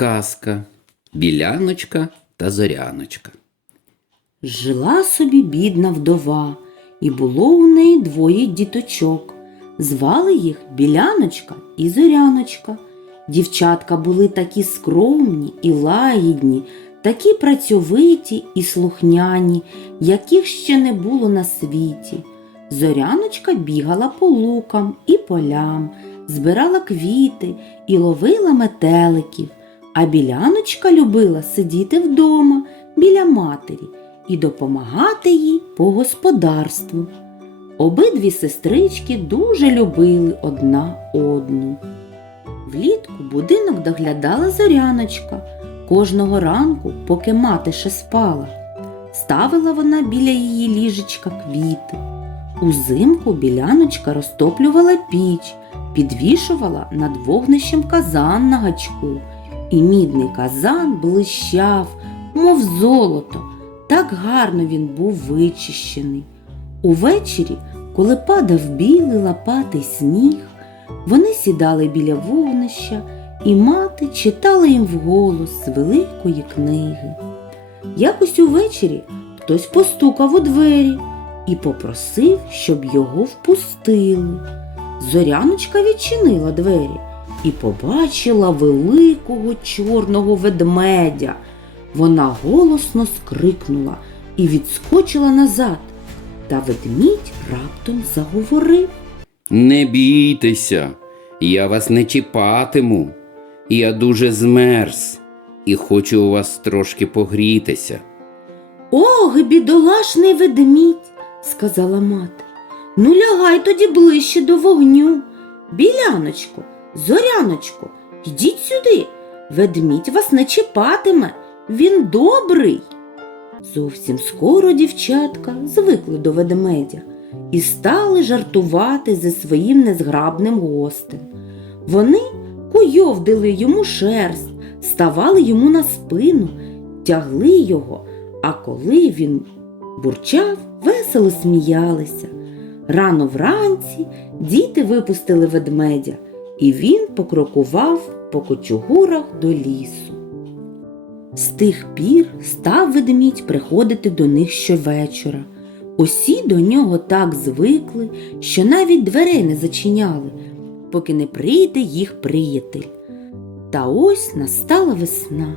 Казка Біляночка та Зоряночка. Жила собі бідна вдова, і було у неї двоє діточок. Звали їх Біляночка і Зоряночка. Дівчатка були такі скромні і лагідні, такі працьовиті і слухняні, яких ще не було на світі. Зоряночка бігала по лукам і полям, збирала квіти і ловила метеликів, а біляночка любила сидіти вдома біля матері і допомагати їй по господарству. Обидві сестрички дуже любили одна одну. Влітку будинок доглядала зоряночка. Кожного ранку, поки мати ще спала, ставила вона біля її ліжечка квіти. Узимку біляночка розтоплювала піч, підвішувала над вогнищем казан на гачку, і мідний казан блищав, мов золото. Так гарно він був вичищений. Увечері, коли падав білий лопатий сніг, вони сідали біля вогнища, і мати читала їм вголос з великої книги. Якось увечері хтось постукав у двері і попросив, щоб його впустили. Зоряночка відчинила двері і побачила великого чорного ведмедя. Вона голосно скрикнула і відскочила назад. Та ведмідь раптом заговорив. Не бійтеся, я вас не чіпатиму. Я дуже змерз і хочу у вас трошки погрітися. Ох, бідолашний ведмідь, сказала мати. Ну лягай тоді ближче до вогню. Біляночко, зоряночко, йдіть сюди. Ведмідь вас не чіпатиме. Він добрий. Зовсім скоро дівчатка звикли до ведмедя і стали жартувати зі своїм незграбним гостем. Вони куйовдили йому шерсть, ставали йому на спину, тягли його, а коли він бурчав, весело сміялися. Рано вранці діти випустили ведмедя, і він покрокував по кочугурах до лісу. З тих пір став ведмідь приходити до них щовечора. Усі до нього так звикли, що навіть дверей не зачиняли, поки не прийде їх приятель. Та ось настала весна.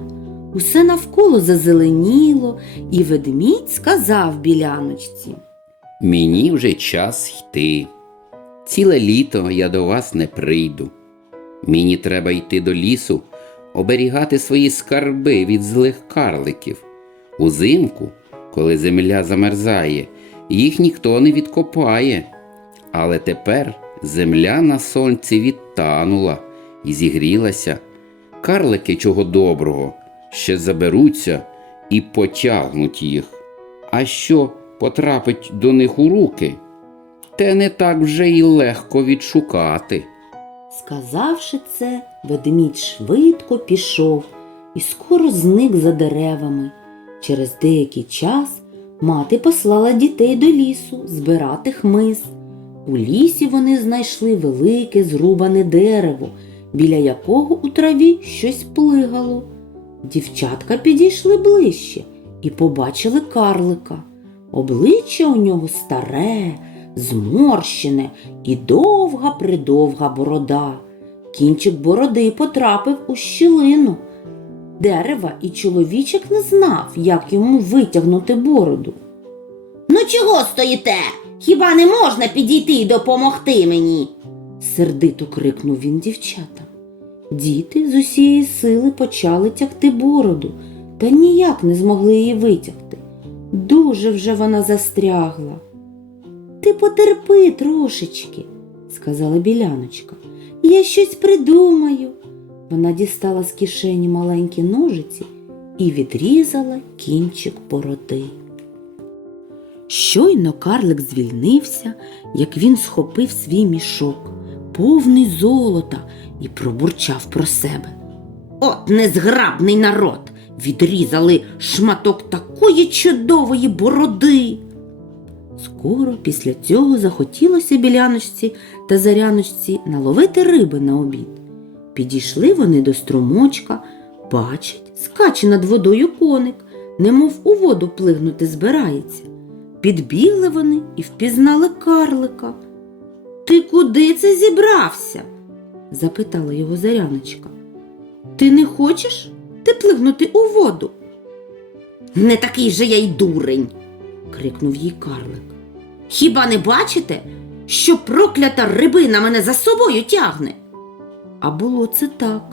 Усе навколо зазеленіло, і ведмідь сказав біляночці. Мені вже час йти. Ціле літо я до вас не прийду. Мені треба йти до лісу, оберігати свої скарби від злих карликів. Узимку, коли земля замерзає, їх ніхто не відкопає. Але тепер земля на сонці відтанула і зігрілася. Карлики чого доброго ще заберуться і потягнуть їх. А що потрапить до них у руки, те не так вже й легко відшукати. Сказавши це, ведмідь швидко пішов і скоро зник за деревами. Через деякий час мати послала дітей до лісу збирати хмиз. У лісі вони знайшли велике зрубане дерево, біля якого у траві щось плигало. Дівчатка підійшли ближче і побачили карлика. Обличчя у нього старе, зморщене і довга придовга борода. Кінчик бороди потрапив у щілину дерева, і чоловічок не знав, як йому витягнути бороду. Ну чого стоїте? Хіба не можна підійти і допомогти мені? сердито крикнув він дівчатам. Діти з усієї сили почали тягти бороду, та ніяк не змогли її витягти. Дуже вже вона застрягла. Ти потерпи трошечки, сказала біляночка. Я щось придумаю. Вона дістала з кишені маленькі ножиці і відрізала кінчик бороди. Щойно карлик звільнився, як він схопив свій мішок, повний золота, і пробурчав про себе. От незграбний народ! Відрізали шматок такої чудової бороди. Скоро після цього захотілося біляночці та заряночці наловити риби на обід. Підійшли вони до струмочка, Бачить, скаче над водою коник, немов у воду плигнути збирається. Підбігли вони і впізнали карлика. Ти куди це зібрався? запитала його заряночка. Ти не хочеш ти плигнути у воду? Не такий же я й дурень, крикнув їй карлик. Хіба не бачите, що проклята рибина мене за собою тягне? А було це так.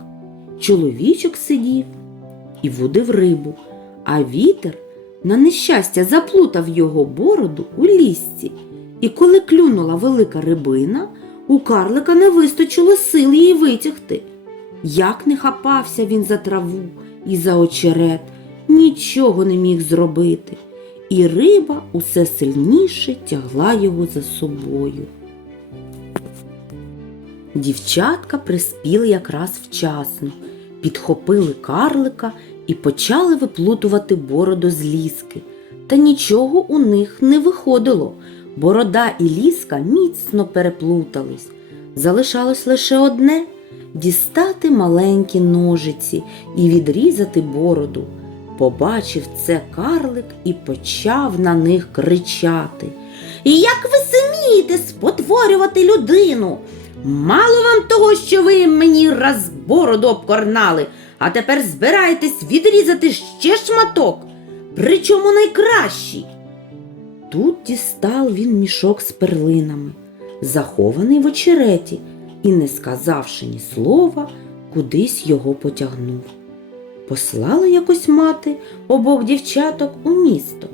Чоловічок сидів і водив рибу, а вітер на нещастя заплутав його бороду у лісці. І коли клюнула велика рибина, у карлика не вистачило сил її витягти. Як не хапався він за траву і за очерет, нічого не міг зробити, і риба усе сильніше тягла його за собою. Дівчатка приспіли якраз вчасно, підхопили карлика і почали виплутувати бороду з ліски. Та нічого у них не виходило. Борода і ліска міцно переплутались. Залишалось лише одне дістати маленькі ножиці і відрізати бороду. Побачив це карлик і почав на них кричати. Як ви смієте спотворювати людину? Мало вам того, що ви мені раз бороду обкорнали, а тепер збираєтесь відрізати ще шматок, причому найкращий. Тут дістав він мішок з перлинами, захований в очереті, і, не сказавши ні слова, кудись його потягнув. Послала якось мати обох дівчаток у місто.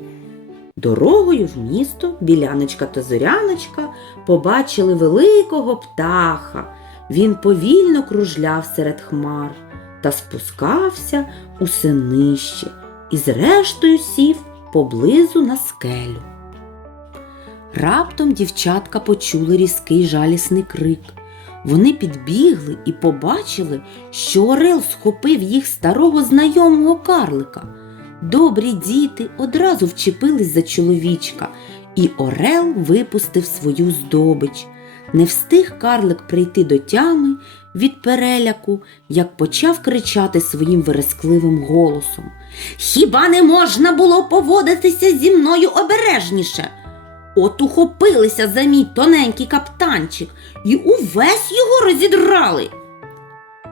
Дорогою в місто біляночка та зоряночка побачили великого птаха. Він повільно кружляв серед хмар та спускався усе нижче і зрештою сів поблизу на скелю. Раптом дівчатка почули різкий жалісний крик. Вони підбігли і побачили, що Орел схопив їх старого знайомого карлика. Добрі діти одразу вчепились за чоловічка, і Орел випустив свою здобич. Не встиг карлик прийти до тями від переляку, як почав кричати своїм верескливим голосом. Хіба не можна було поводитися зі мною обережніше? От ухопилися за мій тоненький каптанчик і увесь його розідрали.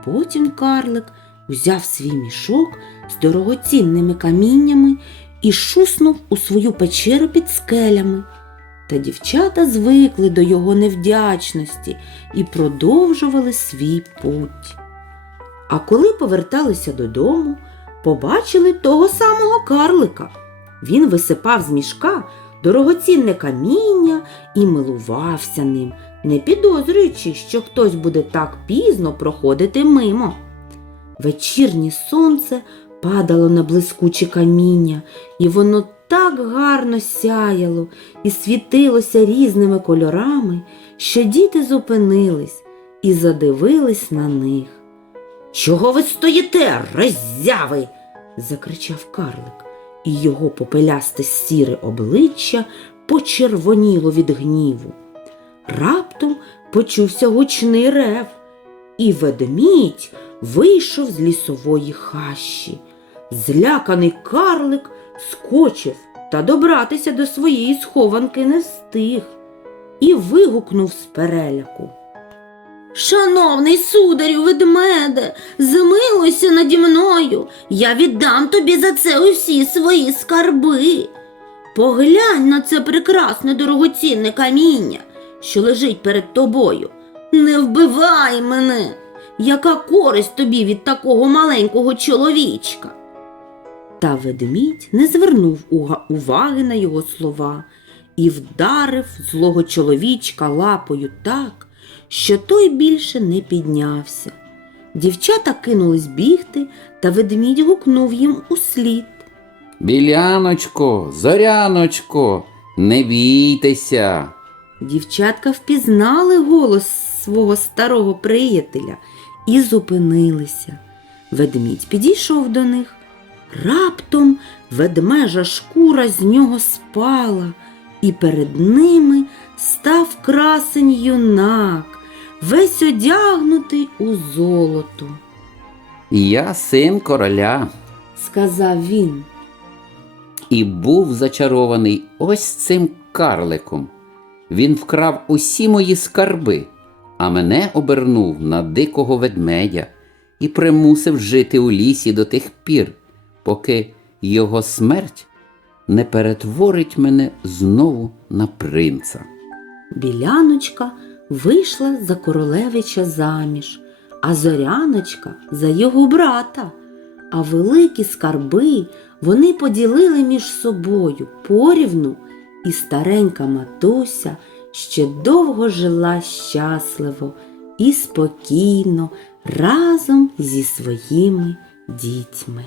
Потім карлик узяв свій мішок з дорогоцінними каміннями і шуснув у свою печеру під скелями. Та дівчата звикли до його невдячності і продовжували свій путь. А коли поверталися додому, побачили того самого карлика. Він висипав з мішка дорогоцінне каміння і милувався ним, не підозрюючи, що хтось буде так пізно проходити мимо. Вечірнє сонце падало на блискуче каміння, і воно так гарно сяяло і світилося різними кольорами, що діти зупинились і задивились на них. Чого ви стоїте, роззяви? закричав карлик, і його попелясте сіре обличчя почервоніло від гніву. Раптом почувся гучний рев, і ведмідь вийшов з лісової хащі. Зляканий карлик скочив та добратися до своєї схованки не встиг і вигукнув з переляку. Шановний сударю ведмеде, змилуйся наді мною, я віддам тобі за це усі свої скарби. Поглянь на це прекрасне дорогоцінне каміння, що лежить перед тобою. Не вбивай мене. Яка користь тобі від такого маленького чоловічка? Та ведмідь не звернув уваги на його слова і вдарив злого чоловічка лапою так, що той більше не піднявся. Дівчата кинулись бігти, та ведмідь гукнув їм услід. Біляночко, зоряночко, не бійтеся. Дівчатка впізнали голос свого старого приятеля і зупинилися. Ведмідь підійшов до них. Раптом ведмежа шкура з нього спала, і перед ними став красень юнак, весь одягнутий у золото. Я син короля сказав він. і був зачарований ось цим карликом. Він вкрав усі мої скарби, а мене обернув на дикого ведмедя і примусив жити у лісі до тих пір, поки його смерть не перетворить мене знову на принца. Біляночка вийшла за королевича заміж, а зоряночка за його брата. А великі скарби вони поділили між собою порівну, і старенька матуся ще довго жила щасливо і спокійно разом зі своїми дітьми.